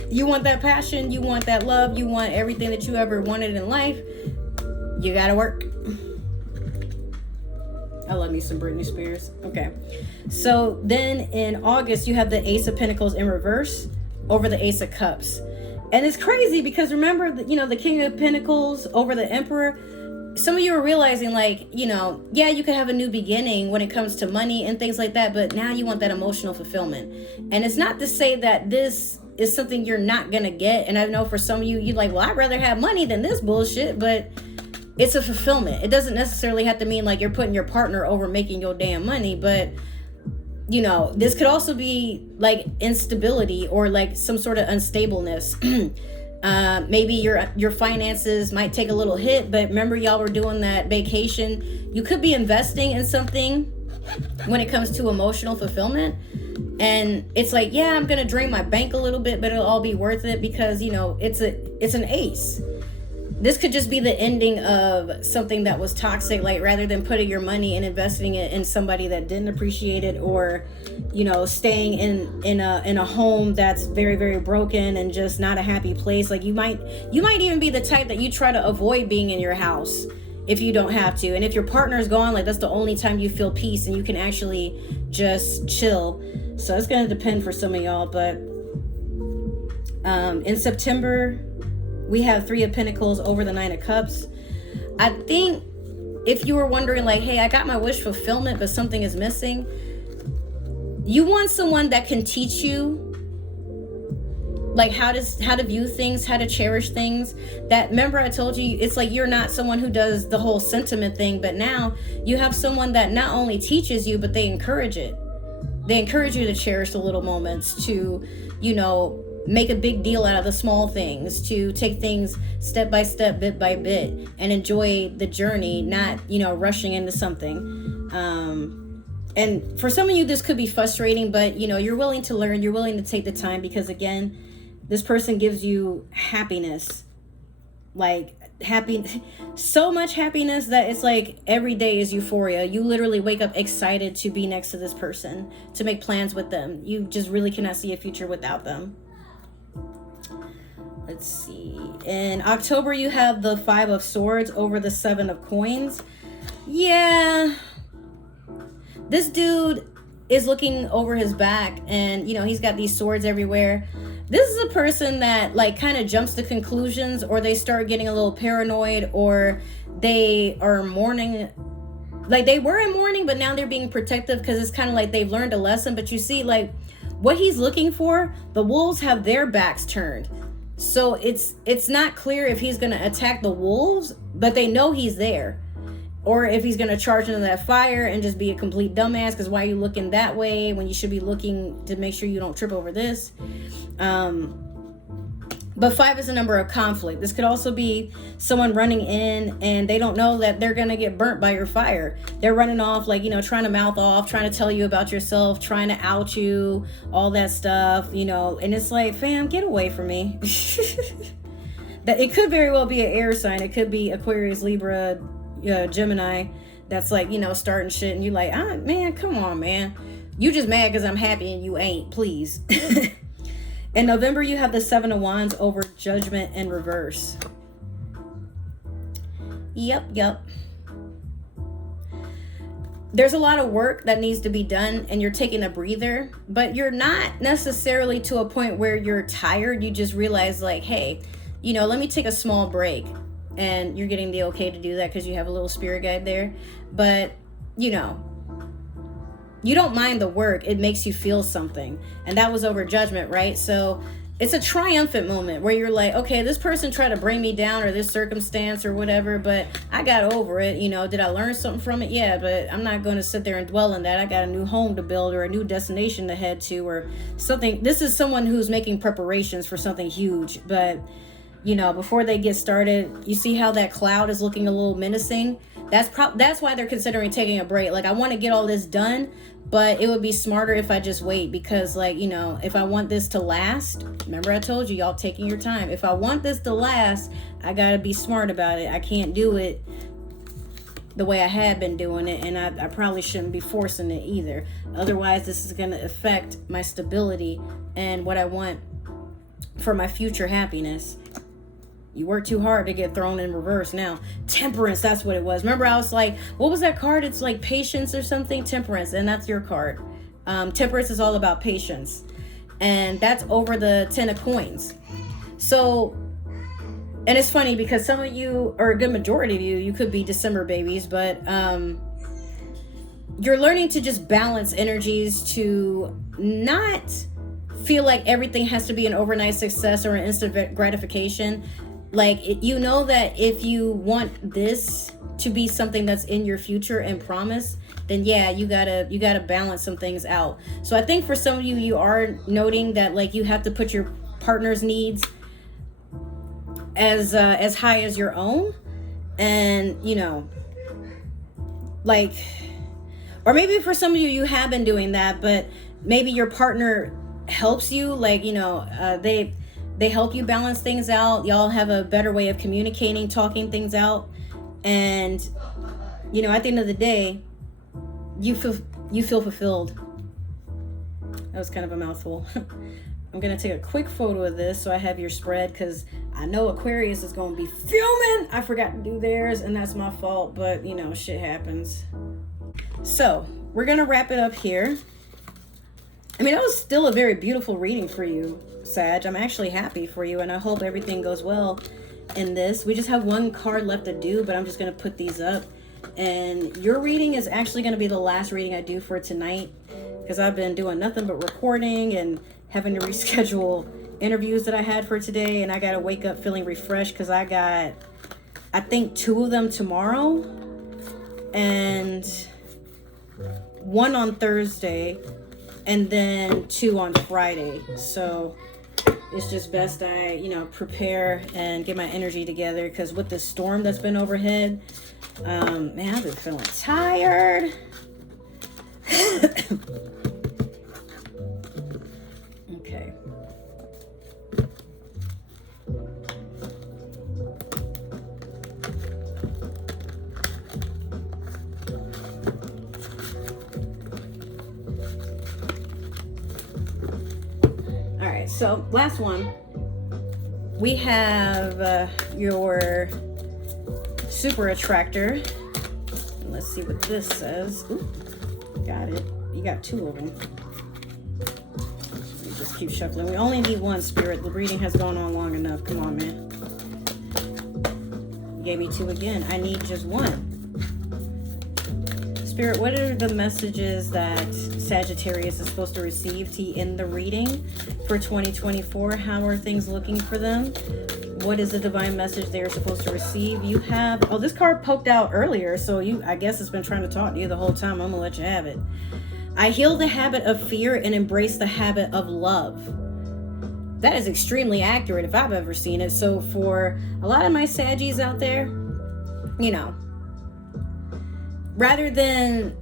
you want that passion, you want that love, you want everything that you ever wanted in life. You gotta work. I love me some Britney Spears. Okay. So then in August, you have the Ace of Pentacles in reverse over the Ace of Cups. And it's crazy because remember, the King of Pentacles over the Emperor. Some of you are realizing like, yeah, you could have a new beginning when it comes to money and things like that. But now you want that emotional fulfillment. And it's not to say that this is something you're not going to get. And I know for some of you, you're like, well, I'd rather have money than this bullshit. But it's a fulfillment. It doesn't necessarily have to mean like you're putting your partner over making your damn money, but this could also be like instability or like some sort of unstableness. Maybe your finances might take a little hit, but remember y'all were doing that vacation. You could be investing in something when it comes to emotional fulfillment. And it's like, yeah, I'm gonna drain my bank a little bit, but it'll all be worth it because it's an ace. This could just be the ending of something that was toxic, like rather than putting your money and investing it in somebody that didn't appreciate it, or, staying in a home that's very, very broken and just not a happy place. Like you might even be the type that you try to avoid being in your house if you don't have to. And if your partner's gone, like that's the only time you feel peace and you can actually just chill. So it's going to depend for some of y'all. But in September, we have 3 of Pentacles over the 9 of Cups. I think if you were wondering like, hey, I got my wish fulfillment, but something is missing. You want someone that can teach you like how to view things, how to cherish things. That, remember I told you, it's like you're not someone who does the whole sentiment thing, but now you have someone that not only teaches you, but they encourage it. They encourage you to cherish the little moments, to, make a big deal out of the small things, to take things step by step, bit by bit, and enjoy the journey, not, rushing into something. And for some of you, this could be frustrating, but, you're willing to learn, you're willing to take the time because, again, this person gives you happiness, like so much happiness that it's like every day is euphoria. You literally wake up excited to be next to this person, to make plans with them. You just really cannot see a future without them. Let's see. In October, you have the 5 of Swords over the 7 of Coins. Yeah. This dude is looking over his back, and, you know, he's got these swords everywhere. This is a person that, like, kind of jumps to conclusions, or they start getting a little paranoid, or they are mourning. Like, they were in mourning, but now they're being protective because it's kind of like they've learned a lesson. But you see, like, what he's looking for, the wolves have their backs turned. So it's not clear if he's going to attack the wolves, but they know he's there. Or if he's going to charge into that fire and just be a complete dumbass, because why are you looking that way when you should be looking to make sure you don't trip over this? But 5 is a number of conflict. This could also be someone running in and they don't know that they're going to get burnt by your fire. They're running off, like, you know, trying to mouth off, trying to tell you about yourself, trying to out you, all that stuff, you know. And it's like, fam, get away from me. That it could very well be an air sign. It could be Aquarius, Libra, Gemini. That's like, you know, starting shit. And you're like, man, come on, man. You just mad because I'm happy and you ain't, please. In November, you have the 7 of Wands over Judgment in reverse. Yep. There's a lot of work that needs to be done and you're taking a breather, but you're not necessarily to a point where you're tired. You just realize, like, hey, you know, let me take a small break. And you're getting the okay to do that because you have a little spirit guide there. But, you know, you don't mind the work. It makes you feel something. And that was over Judgment, right? So it's a triumphant moment where you're like, okay, this person tried to bring me down, or this circumstance or whatever, but I got over it. You know, did I learn something from it? Yeah, but I'm not going to sit there and dwell on that. I got a new home to build, or a new destination to head to, or something. This is someone who's making preparations for something huge. But, you know, before they get started, you see how that cloud is looking a little menacing? That's why they're considering taking a break. Like, I want to get all this done, but it would be smarter if I just wait, because, like, you know, if I want this to last, remember I told you, y'all taking your time. If I want this to last, I got to be smart about it. I can't do it the way I had been doing it, and I probably shouldn't be forcing it either. Otherwise, this is going to affect my stability and what I want for my future happiness. You work too hard to get thrown in reverse now. Temperance, that's what it was. Remember, I was like, what was that card? It's like patience or something. Temperance, and that's your card. Temperance is all about patience. And that's over the 10 of Coins. So, and it's funny because some of you, or a good majority of you could be December babies, but you're learning to just balance energies, to not feel like everything has to be an overnight success or an instant gratification. Like, you know that if you want this to be something that's in your future and promise, then yeah, you gotta balance some things out. So I think for some of you, you are noting that, like, you have to put your partner's needs as high as your own, and, you know, like, or maybe for some of you, you have been doing that, but maybe your partner helps you, like, you know, they help you balance things out. Y'all have a better way of communicating, talking things out, and, you know, at the end of the day, you feel fulfilled. That was kind of a mouthful. I'm gonna take a quick photo of this so I have your spread, because I know Aquarius is gonna be fuming. I forgot to do theirs, and that's my fault, but, you know, shit happens. So we're gonna wrap it up here. I mean, that was still a very beautiful reading for you, Sag. I'm actually happy for you, and I hope everything goes well in this. We just have one card left to do, but I'm just going to put these up. And your reading is actually going to be the last reading I do for tonight, because I've been doing nothing but recording and having to reschedule interviews that I had for today, and I got to wake up feeling refreshed because I got, I think, 2 of them tomorrow and 1 on Thursday, and then 2 on Friday. So it's just best I, you know, prepare and get my energy together, because with the storm that's been overhead, man, I've been feeling tired. Okay. So last one, we have your super attractor. Let's see what this says. Ooh, got it. You got 2 of them. Let me just keep shuffling. We only need 1, Spirit. The reading has gone on long enough. Come on, man. You gave me 2 again. I need just 1. Spirit, what are the messages that Sagittarius is supposed to receive to end the reading for 2024? How are things looking for them? What is the divine message they are supposed to receive? You have, oh, this card poked out earlier, so I guess it's been trying to talk to you the whole time. I'm gonna let you have it. I heal the habit of fear and embrace the habit of love. That is extremely accurate if I've ever seen it. So for a lot of my Saggies out there, you know, rather than,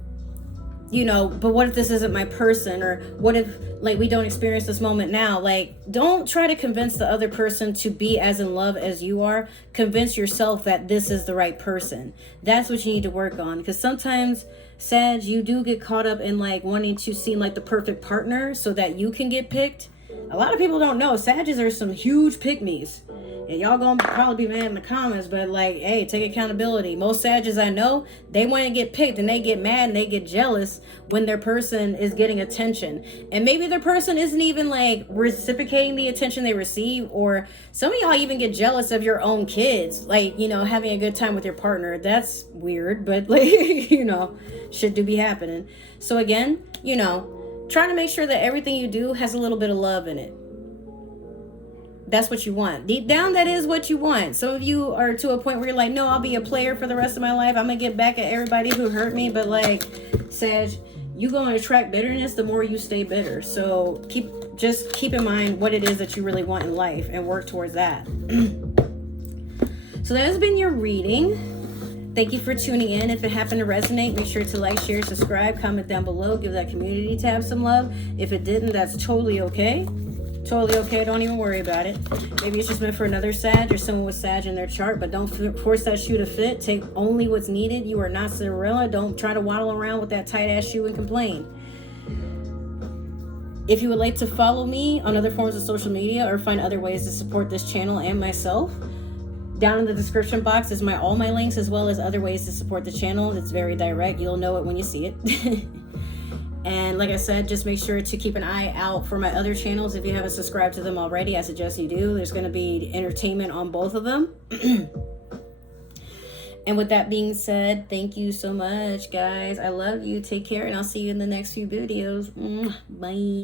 you know, but what if this isn't my person? Or what if, like, we don't experience this moment now? Like, don't try to convince the other person to be as in love as you are. Convince yourself that this is the right person. That's what you need to work on. Because sometimes, Sag, you do get caught up in, like, wanting to seem like the perfect partner so that you can get picked. A lot of people don't know, Sagittarius are some huge pick-me's. And y'all gonna probably be mad in the comments, but like, hey, take accountability. Most Sagittarius I know, they want to get picked and they get mad and they get jealous when their person is getting attention. And maybe their person isn't even like reciprocating the attention they receive, or some of y'all even get jealous of your own kids, like, you know, having a good time with your partner. That's weird, but like, you know, shit do be happening. So again, you know, trying to make sure that everything you do has a little bit of love in it. That's what you want. Deep down, that is what you want. Some of you are to a point where you're like, no, I'll be a player for the rest of my life. I'm going to get back at everybody who hurt me. But like, Sag, you're going to attract bitterness the more you stay bitter. So just keep in mind what it is that you really want in life and work towards that. So that has been your reading. Thank you for tuning in. If it happened to resonate, make sure to like, share, subscribe, comment down below. Give that community tab some love. If it didn't, that's totally okay. Totally okay. Don't even worry about it. Maybe it's just meant for another Sag or someone with Sag in their chart, but don't force that shoe to fit. Take only what's needed. You are not Cinderella. Don't try to waddle around with that tight ass shoe and complain. If you would like to follow me on other forms of social media or find other ways to support this channel and myself, down in the description box is all my links, as well as other ways to support the channel. It's very direct. You'll know it when you see it. And like I said, just make sure to keep an eye out for my other channels. If you haven't subscribed to them already, I suggest you do. There's going to be entertainment on both of them. And with that being said, thank you so much, guys. I love you. Take care, and I'll see you in the next few videos. Bye.